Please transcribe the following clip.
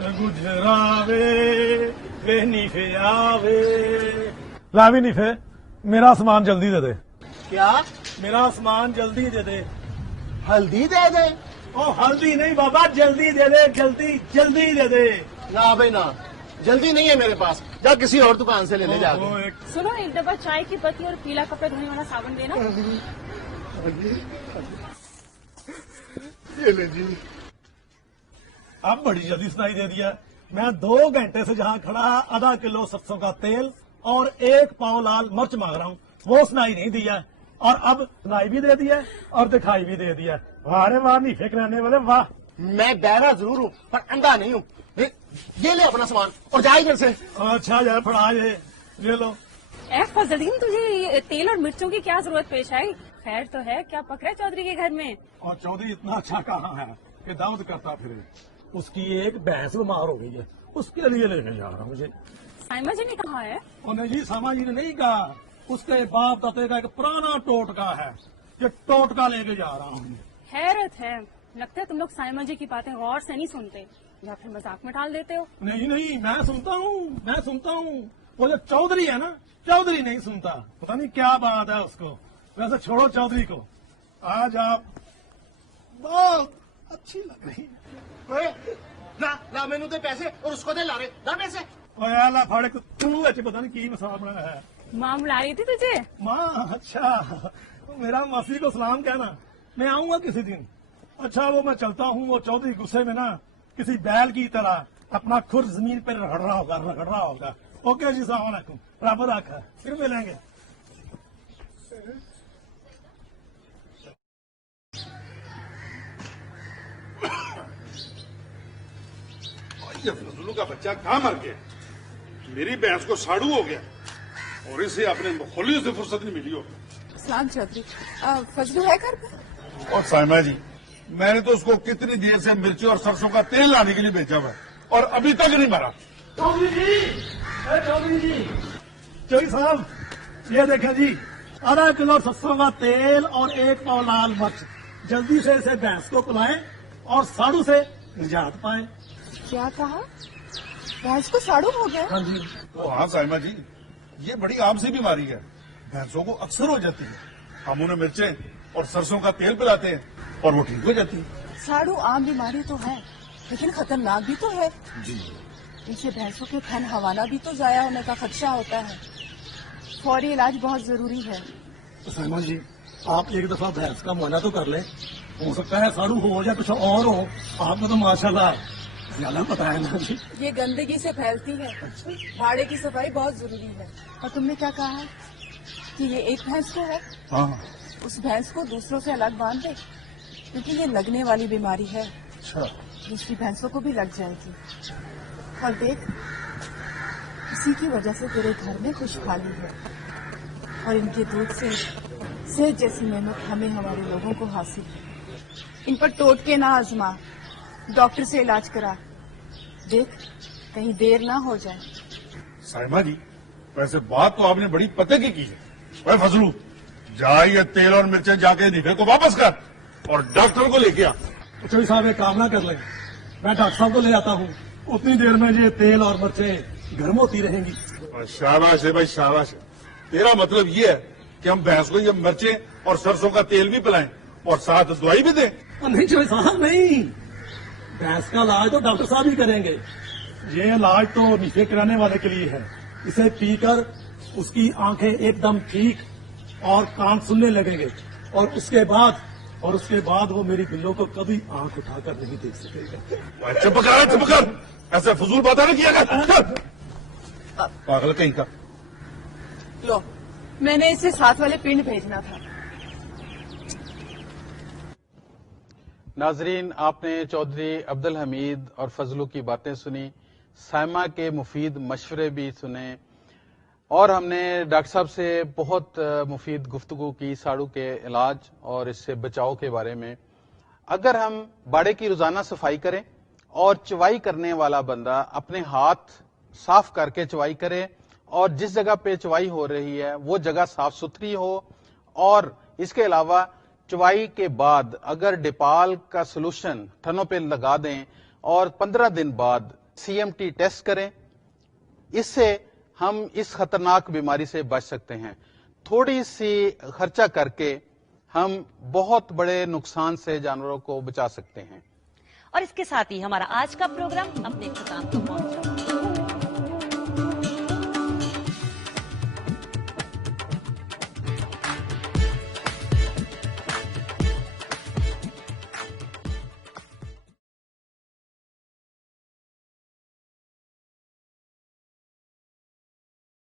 गुजरावे वे नीफे आवे। ला भी नीफे, मेरा सामान जल्दी दे दे। क्या? मेरा सामान जल्दी दे दे। हल्दी दे दे? ओ हल्दी नहीं बाबा, जल्दी दे दे, जल्दी जल्दी दे दे। ना भाई ना, जल्दी नहीं है मेरे पास, जा किसी और दुकान से लेने जा। सुनो, एक डब्बा चाय की पत्ती और पीला कपड़े धोने वाला साबुन देना। ये ले जी। अब बड़ी जल्दी सुनाई दे दिया। मैं 2 घंटे से जहाँ खड़ा आधा किलो सरसों का तेल और 1 पाव लाल मिर्च मांग रहा हूँ, वो सुनाई नहीं दिया, और अब सुनाई भी दे दिया और दिखाई भी दे दिया। वाह रे वाह, नहीं फेंकने वाले वाह। मैं बहरा जरूर हूँ पर अंधा नहीं हूँ। ये ले अपना सामान और जा इधर से। अच्छा यार, फड़ा ये ले लो। ए फजलीन, तुझे ये तेल और मिर्चों की क्या जरूरत पेश आई? खैर तो है, क्या पकड़ा चौधरी के घर में? और चौधरी इतना अच्छा कहाँ है कि दावत करता फिरे। उसकी एक भैंस बीमार हो गई है, उसके लिए लेने जा रहा हूँ मुझे। साइमा जी ने कहा है? उन्हें जी सामा जी ने नहीं कहा, उसके बाप दाते का एक पुराना टोटका है, ये टोटका लेके जा रहा हूँ। हैरत है, लगता है तुम लोग साइमा जी की बातें गौर से नहीं सुनते या फिर मजाक में टाल देते हो। नहीं नहीं, मैं सुनता हूँ। वो जो चौधरी है ना, चौधरी नहीं सुनता, पता नहीं क्या बात है उसको। वैसे छोड़ो चौधरी को, आज आप बहुत अच्छी लग रही है। ना मैनू दे पैसे और उसको दे लारे, ना पैसे। ओए फाड़े को तू अच्छे पता नहीं की मसाला बनाया है। माँ बुला रही थी तुझे? माँ? अच्छा, मेरा मासी को सलाम कहना, मैं आऊंगा किसी दिन। अच्छा वो मैं चलता हूँ, वो चौधरी गुस्से में ना किसी बैल की तरह अपना खुर जमीन पर रगड़ रहा होगा। ओके जी, सलाम अलैकुम, रब रखा, फिर मिलेंगे। ये फजलू का बच्चा कहाँ मर गया? मेरी भैंस को साड़ू हो गया और इसे अपने मुखलियों से फुर्सत नहीं मिली हो। सलाम चौधरी, फजलू है घर पे? और साइमा जी, मैंने तो उसको कितनी देर से मिर्ची और सरसों का तेल लाने के लिए भेजा हुआ है और अभी तक नहीं मरा। चौधरी जी, चौधरी साहब, ये देखें जी, आधा किलो सरसों का तेल और 1 पाव लाल मिर्च, जल्दी से इसे भैंस को पिलाएं और साड़ू से निजात पाएं। क्या कहा? भैंस को साड़ू हो गया? हाँ जी। तो हाँ साइमा जी, ये बड़ी आम सी बीमारी है, भैंसों को अक्सर हो जाती है। हम उन्हें मिर्चें और सरसों का तेल पिलाते हैं और वो ठीक हो जाती है। साड़ू आम बीमारी तो है, लेकिन खतरनाक भी तो है। जी, इनसे भैंसों के फन हवाना भी तो जाया होने का खदशा होता है। फौरी इलाज बहुत जरूरी है। साइमा जी, आप एक दफा भैंस का मुआयना तो कर लें, हो सकता है साड़ू हो या कुछ और हो। आपको तो माशाल्लाह ज्यादा पता है ना जी। ये गंदगी से फैलती है, भाड़े की सफाई बहुत जरूरी है। और तुमने क्या कहा कि ये एक भैंस तो है? हाँ। उस भैंस को दूसरों से अलग बांध दे, क्योंकि ये लगने वाली बीमारी है। अच्छा, दूसरी भैंसों को भी लग जाएगी। और देख, इसी की वजह से तेरे घर में खुशहाली है और इनके दूध से सेहत जैसी नेमत हमें हमारे लोगों को हासिल है। इन पर टोटके ना आजमा, डॉक्टर से इलाज करा। देख, कहीं देर ना हो जाए। साइमा जी, वैसे बात तो आपने बड़ी पते की है। वह फजलू, जा ये तेल और मिर्चें जाके निफे को वापस कर और डॉक्टर को लेके आ। चौधरी साहब एक काम ना कर लें, मैं डॉक्टर साहब को ले आता हूँ, उतनी देर में ये तेल और मिर्चें गर्म होती रहेंगी। शाबाश है भाई, शाबाश है। तेरा मतलब ये है कि हम भैंस को ये मिर्चें और सरसों का तेल भी पिलाएं और साथ दवाई भी दें? नहीं चौधरी साहब नहीं, भैंस का इलाज तो डॉक्टर साहब ही करेंगे। ये इलाज तो नीचे कराने वाले के लिए है। इसे पीकर उसकी आंखें एकदम ठीक और कान सुनने लगेंगे और उसके बाद वो मेरी बिल्लों को कभी आंख उठाकर नहीं देख सकेगा। चुप कर, ऐसे फजूल बातें नहीं किया कर। पागल कहीं का। लो, मैंने इसे साथ वाले पिंड भेजना था। नाजरीन, आपने चौधरी अब्दुल हमीद और फजलू की बातें सुनी, साइमा के मुफीद मशवरे भी सुने और हमने डॉक्टर साहब से बहुत मुफीद गुफ्तगू की साड़ू के इलाज और इससे बचाव के बारे में। अगर हम बाड़े की रोजाना सफाई करें और चवाई करने वाला बंदा अपने हाथ साफ करके चवाई करे और जिस जगह पे चवाई हो रही है वो जगह साफ सुथरी हो, और इसके अलावा चवाई के बाद अगर डिपाल का सोल्यूशन थनों पे लगा दें और 15 दिन बाद CMT टेस्ट करें, इससे हम इस खतरनाक बीमारी से बच सकते हैं। थोड़ी सी खर्चा करके हम बहुत बड़े नुकसान से जानवरों को बचा सकते हैं। और इसके साथ ही हमारा आज का प्रोग्राम अपने इख्तिताम को पहुंच